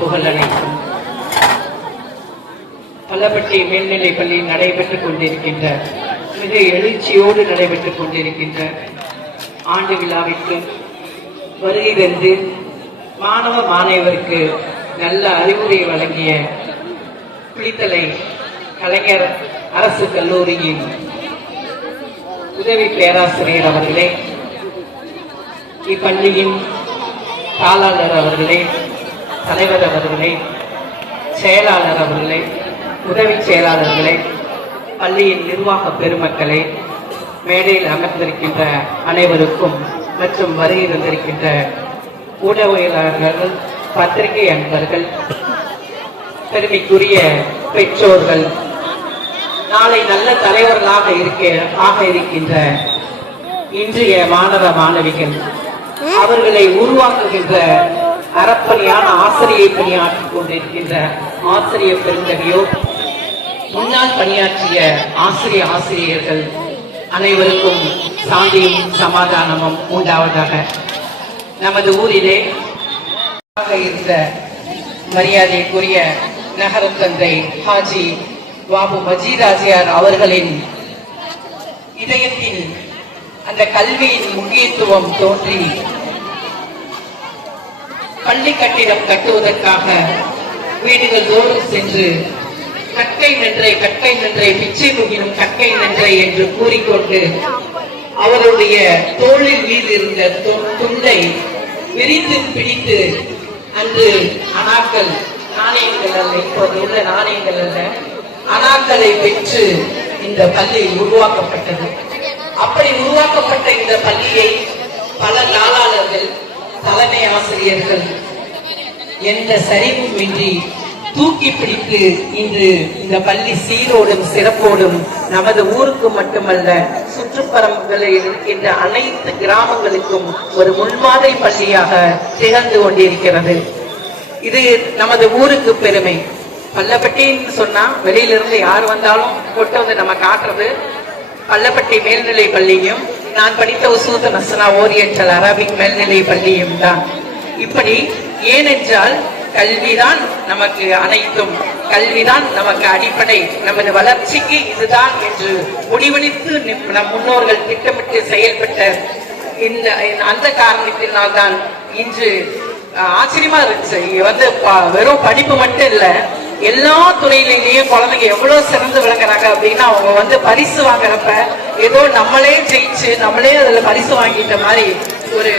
புகழ் அனைத்தும். பள்ளப்பட்டி மேல்நிலைப் பள்ளியில் நடைபெற்றுக் கொண்டிருக்கின்ற மிக எழுச்சியோடு நடைபெற்றுக் கொண்டிருக்கின்ற ஆண்டு விழாவிற்கு வருகை தந்து மாணவ மாணவருக்கு நல்ல அறிவுரை வழங்கிய குளித்தலை கலைஞர் அரசு கல்லூரியின் உதவி பேராசிரியர் அவர்களே, இப்பள்ளியின் தாளாளர் அவர்களே, தலைவர் அவர்களே, செயலாளர் அவர்களே, உதவி செயலாளர்களே, பள்ளியின் நிர்வாக பெருமக்களே, மேடையில் அமர்ந்திருக்கின்ற அனைவருக்கும் மற்றும் வருகை வந்திருக்கின்ற ஊடகவியலாளர்கள், பத்திரிகை அன்பர்கள், பெருமைக்குரிய பெற்றோர்கள், நாளை நல்ல தலைவர்களாக இருக்கின்ற இன்றைய மாணவ மாணவிகள், அவர்களை உருவாக்குகின்ற அறப்பணியான ஆசிரியை பணியாற்றிக் கொண்டிருக்கின்ற ஆசிரியர் பெருந்தகையோர், முன்னால் பணியாற்றிய ஆசிரியர்கள் அனைவருக்கும் சாந்தியும் சமாதானமும் உண்டாவதாக. நமது ஊரிலே இருந்த மரியாதைக்குரிய நகரம் தந்தை ஹாஜி பாபு மஜீதாஜியார் அவர்களின் இதயத்தில் அந்த கல்வியின் முக்கியத்துவம் தோன்றி பள்ளி கட்டிடம் கட்டுவதற்காக வீடுகள் தோறும் சென்று கற்கை நன்றை பிச்சை முகினும் கற்கை நன்றை என்று கூறிக்கொண்டு அவருடைய தோளில் மீது இருந்த துண்டை விரித்து பிடித்து அன்று அனாக்கள், நாணயங்கள் அல்ல, இப்போது உள்ள நாணயங்கள் அல்ல, அனாக்களை பெற்று இந்த பள்ளி உருவாக்கப்பட்டது. அப்படி உருவாக்கப்பட்ட இந்த பள்ளியை பல தாளாளர்கள், தலைமை ஆசிரியர்கள் எந்த சரிவும் இன்றி தூக்கி பிடித்து இன்று இந்த பள்ளி சீரோடும் சிறப்போடும் நமது ஊருக்கு மட்டுமல்ல சுற்றுப்புறங்களில் இருக்கின்ற அனைத்து கிராமங்களுக்கும் ஒரு முன்மாதிரி பள்ளியாக திகழ்ந்து கொண்டிருக்கிறது. இது நமது ஊருக்கு பெருமை. பள்ளப்பட்டின்னு சொன்னா வெளியிலிருந்து யார் வந்தாலும் கொண்டு வந்து நம்ம காட்டுறது பள்ளப்பட்டி மேல்நிலை பள்ளியும் நான் படித்த உசூத் நஸ்னா ஓரியன்டல் அரபிக் மேல்நிலை பள்ளியும் தான். இப்படி ஏனென்றால் கல்விதான் நமக்கு அனைத்தும், கல்விதான் நமக்கு அடிப்படை, நமது வளர்ச்சிக்கு இதுதான் என்று முடிவெடுத்து நம் முன்னோர்கள் திட்டமிட்டு செயல்பட்ட இந்த அந்த காரணத்தினால்தான் இன்று ஆச்சரியமா இருந்துச்சு. வந்து வெறும் படிப்பு மட்டும் இல்ல, எல்லா துறையிலேயும் குழந்தைங்க எவ்வளவு சிறந்து விளங்குறாங்க அப்படின்னா அவங்க வந்து பரிசு வாங்குறப்ப ஏதோ நம்மளே ஜெயிச்சு நம்மளே அதுல பரிசு வாங்கிட்ட மாதிரி ஒரு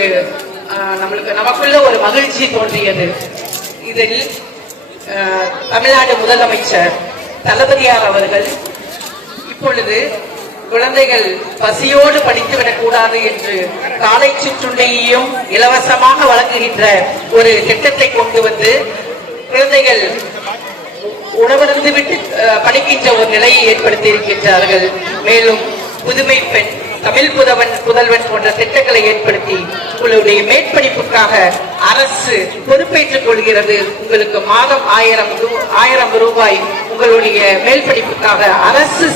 நமக்குள்ள ஒரு மகிழ்ச்சி தோன்றியது. இதில் தமிழ்நாடு முதலமைச்சர் தளபதியார் அவர்கள் இப்பொழுது குழந்தைகள் பசியோடு படித்துவிடக் கூடாது என்று காலை சிற்றுண்டியையும் இலவசமாக வழங்குகின்ற ஒரு திட்டத்தை கொண்டு வந்து குழந்தைகள் உணவருந்து விட்டு படிக்கின்ற ஒரு நிலையை ஏற்படுத்தி இருக்கின்றார்கள். மேலும் புதுமை பெண், தமிழ் புதல்வன் போன்ற திட்டங்களை ஏற்படுத்தி உங்களுடைய மேற்படிப்புக்காக அரசு பொறுப்பேற்றுக் கொள்கிறது. உங்களுக்கு மாதம் 1000 ரூபாய் உங்களுடைய மேல் படிப்புக்காக அரசு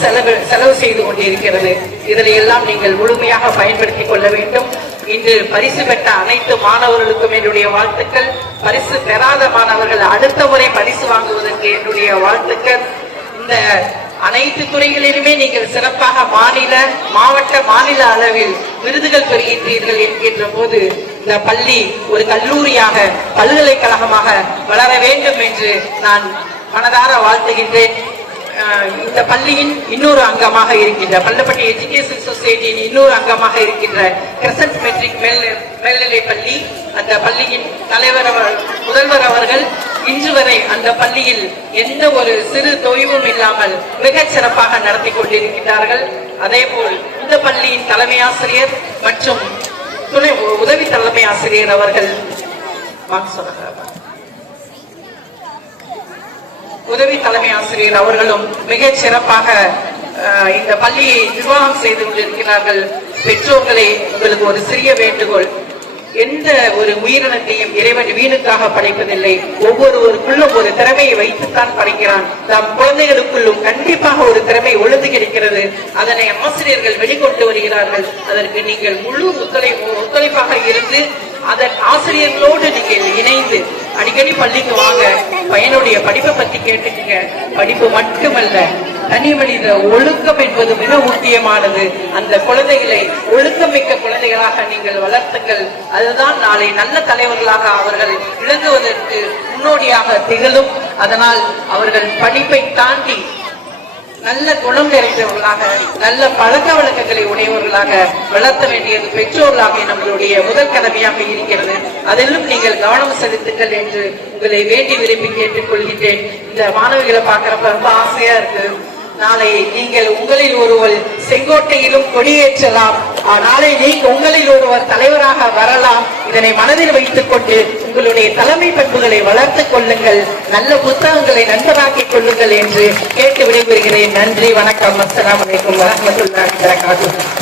செலவு செய்து கொண்டிருக்கிறது. இதில் எல்லாம் நீங்கள் முழுமையாக பயன்படுத்திக் கொள்ள வேண்டும். இன்று பரிசு பெற்ற அனைத்து மாணவர்களுக்கும் என்னுடைய வாழ்த்துக்கள். பரிசு பெறாத மாணவர்கள் அடுத்த முறை பரிசு வாங்குவதற்கு என்னுடைய வாழ்த்துக்கள். இந்த அனைத்து துறைகளிலுமே நீங்கள் சிறப்பாக மாவட்ட மாநில அளவில் விருதுகள் பெறுகின்றீர்கள் என்கின்ற போது இந்த பள்ளி ஒரு கல்லூரியாக பல்கலைக்கழகமாக வளர வேண்டும் என்று நான் மனதார வாழ்த்துகின்றேன். இந்த பள்ளியின் இன்னொரு அங்கமாக இருக்கின்ற பள்ளப்பட்டி எஜுகேஷன் சொசைட்டியின் இன்னொரு அங்கமாக இருக்கின்ற கிரசன்ட் மெட்ரிக் மேல்நிலை பள்ளி, அந்த பள்ளியின் முதல்வர் அவர்கள் இன்று வரை அந்த பள்ளியில் எந்த ஒரு சிறு தொய்வும் இல்லாமல் மிகச் சிறப்பாக நடத்தி கொண்டிருக்கிறார்கள். அதேபோல் இந்த பள்ளியின் தலைமை ஆசிரியர் மற்றும் உதவி தலைமை ஆசிரியர் அவர்கள் உதவி தலைமை ஆசிரியர் அவர்களும் மிகச் சிறப்பாக இந்த பள்ளியை நிர்வாகம் செய்து கொண்டிருக்கிறார்கள். பெற்றோர்களே, உங்களுக்கு ஒரு சிறிய வேண்டுகோள், எந்த ஒரு உயிரினத்தையும் இறைவன் வீணுக்காக படைப்பதில்லை. ஒவ்வொருவருக்குள்ளும் ஒரு திறமையை வைத்துத்தான் படைக்கிறான். நம் குழந்தைகளுக்குள்ளும் கண்டிப்பாக ஒரு திறமை ஒழுந்து கிடைக்கிறது. அதனை ஆசிரியர்கள் வெளிக்கொண்டு வருகிறார்கள். அதற்கு நீங்கள் முழு ஒத்துழைப்பாக இருந்து அதன் ஆசிரியர்களோடு நீங்கள் இணைந்து அடிக்கடி பள்ளிக்கு வாங்க, பையனுடைய படிப்பை பத்தி கேட்டுக்குங்க. படிப்பு மட்டுமல்ல, தனி மனித ஒழுக்கம் என்பது மிக முக்கியமானது. அந்த குழந்தைகளை ஒழுக்கமிக்க குழந்தைகளாக நீங்கள் வளர்த்துங்கள். அதுதான் நாளை நல்ல தலைவர்களாக அவர்கள் விளங்குவதற்கு முன்னோடியாக திகழும். அதனால் அவர்கள் படிப்பை தாண்டி நல்ல குணம் நிறைந்தவர்களாக, நல்ல பழக்க வழக்கங்களை உடையவர்களாக வளர்த்த வேண்டியது பெற்றோர்களாக நம்மளுடைய முதல் கடமையாக இருக்கிறது. அதிலும் நீங்கள் கவனம் செலுத்துங்கள் என்று உங்களை வேண்டி விரும்பி கேட்டுக் கொள்கின்றேன். இந்த மாணவிகளை பார்க்கிறப்ப ரொம்ப ஆசையா இருக்கு. நாளை நீங்கள் உங்களில் ஒருவர் செங்கோட்டையிலும் கொடியேற்றலாம். நாளை உங்களில் ஒருவர் தலைவராக வரலாம். இதனை மனதில் வைத்துக் கொண்டு உங்களுடைய தலைமை பண்புகளை வளர்த்துக் கொள்ளுங்கள், நல்ல புத்தகங்களை நண்பராக்கிக் கொள்ளுங்கள் என்று கேட்டு விடைபெறுகிறேன். நன்றி, வணக்கம். அஸ்ஸலாமு அலைக்கும் வரஹ்மத்துல்லாஹி வபரகாத்துஹு.